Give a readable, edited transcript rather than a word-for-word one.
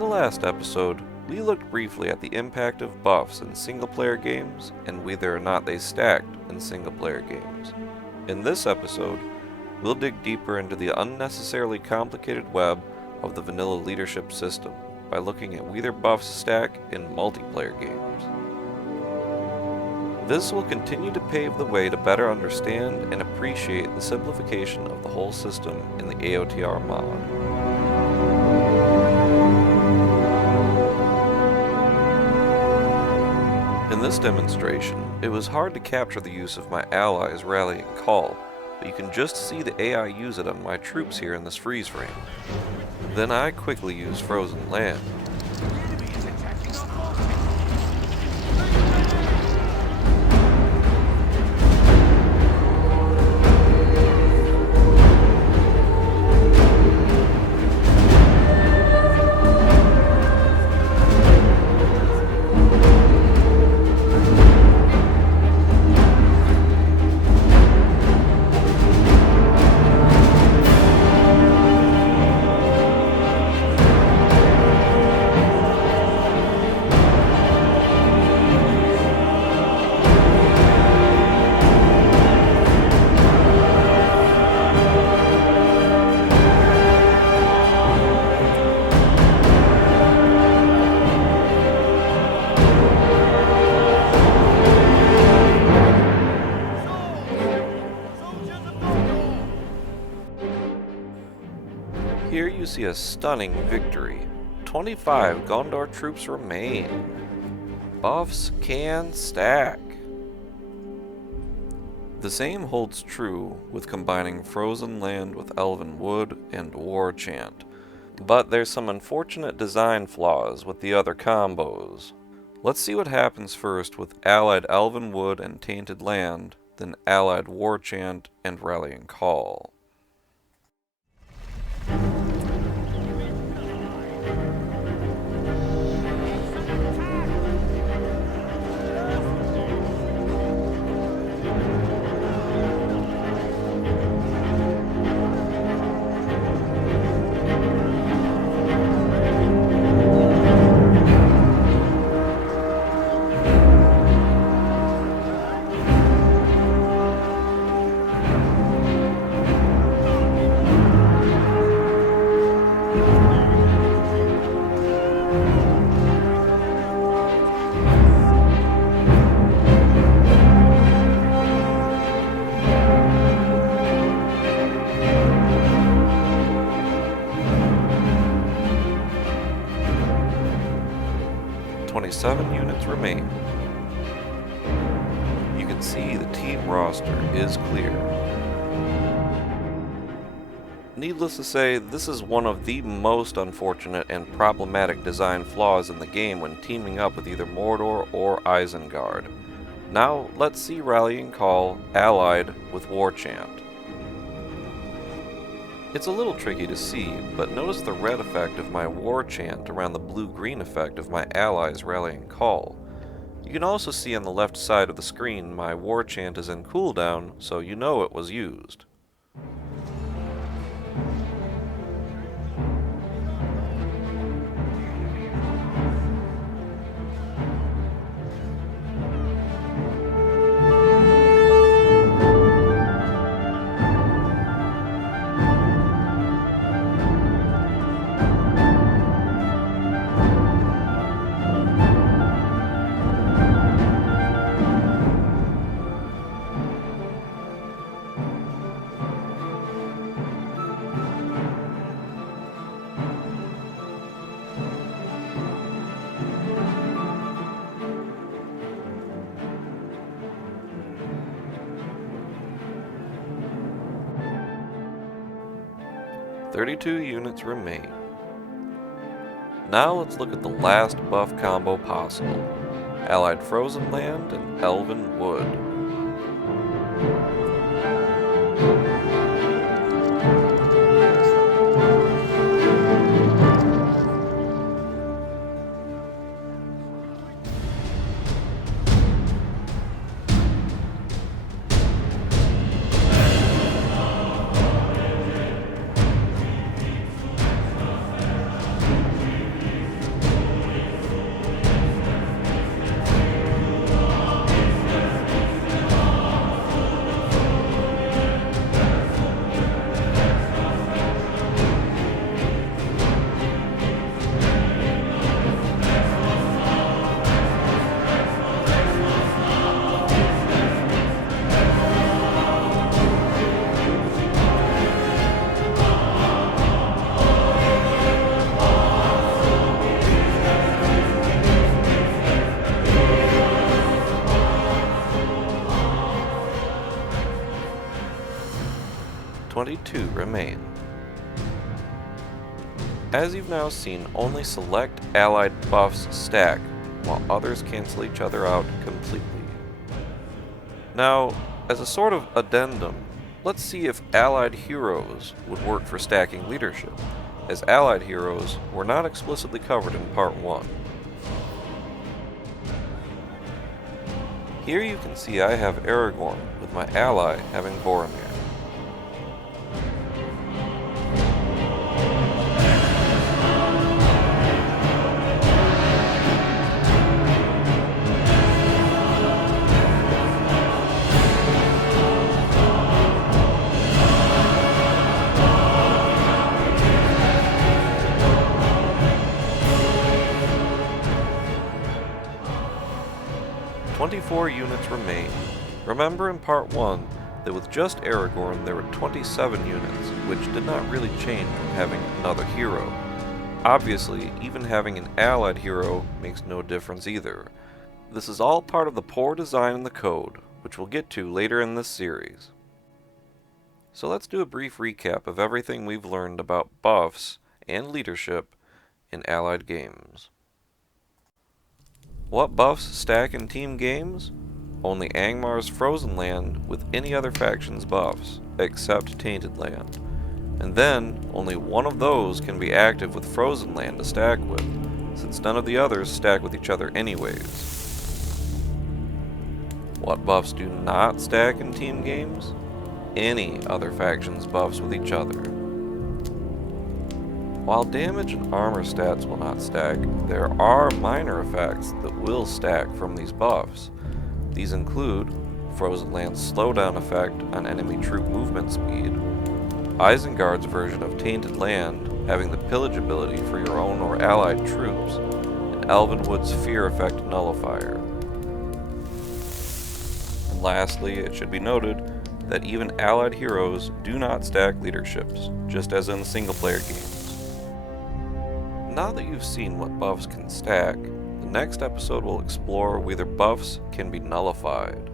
the last episode, we looked briefly at the impact of buffs in single-player games and whether or not they stacked in single-player games. In this episode, we'll dig deeper into the unnecessarily complicated web of the vanilla leadership system by looking at whether buffs stack in multiplayer games. This will continue to pave the way to better understand and appreciate the simplification of the whole system in the AOTR mod. In this demonstration, it was hard to capture the use of my allies' rallying call, but you can just see the AI use it on my troops here in this freeze frame. Then I quickly use frozen land. Here you see a stunning victory. 25 Gondor troops remain. Buffs can stack. The same holds true with combining frozen land with elven wood and war chant, but there's some unfortunate design flaws with the other combos. Let's see what happens first with allied elven wood and tainted land, then allied war chant and rallying call. Seven units remain. You can see the team roster is clear. Needless to say, this is one of the most unfortunate and problematic design flaws in the game when teaming up with either Mordor or Isengard. Now let's see Rallying Call allied with War Chant. It's a little tricky to see, but notice the red effect of my war chant around the blue-green effect of my allies' rallying call. You can also see on the left side of the screen my war chant is in cooldown, so you know it was used. "32 units remain. Now let's look at the last buff combo possible. Allied Frozen Land and Elven Wood. 22 remain. As you've now seen, only select allied buffs stack, while others cancel each other out completely. Now, as a sort of addendum, let's see if allied heroes would work for stacking leadership, as allied heroes were not explicitly covered in Part 1. Here you can see I have Aragorn, with my ally having Boromir. "24 units remain. Remember in Part 1 that with just Aragorn there were 27 units, which did not really change from having another hero. Obviously, even having an allied hero makes no difference either. This is all part of the poor design in the code, which we'll get to later in this series. So let's do a brief recap of everything we've learned about buffs and leadership in allied games. What buffs stack in team games? Only Angmar's Frozen Land with any other faction's buffs, except Tainted Land. And then, only one of those can be active with Frozen Land to stack with, since none of the others stack with each other anyways. What buffs do not stack in team games? Any other faction's buffs with each other. While damage and armor stats will not stack, there are minor effects that will stack from these buffs. These include Frozen Land's slowdown effect on enemy troop movement speed, Isengard's version of Tainted Land having the pillage ability for your own or allied troops, and Elvenwood's fear effect nullifier. And lastly, it should be noted that even allied heroes do not stack leaderships, just as in single-player games. Now that you've seen what buffs can stack, the next episode will explore whether buffs can be nullified.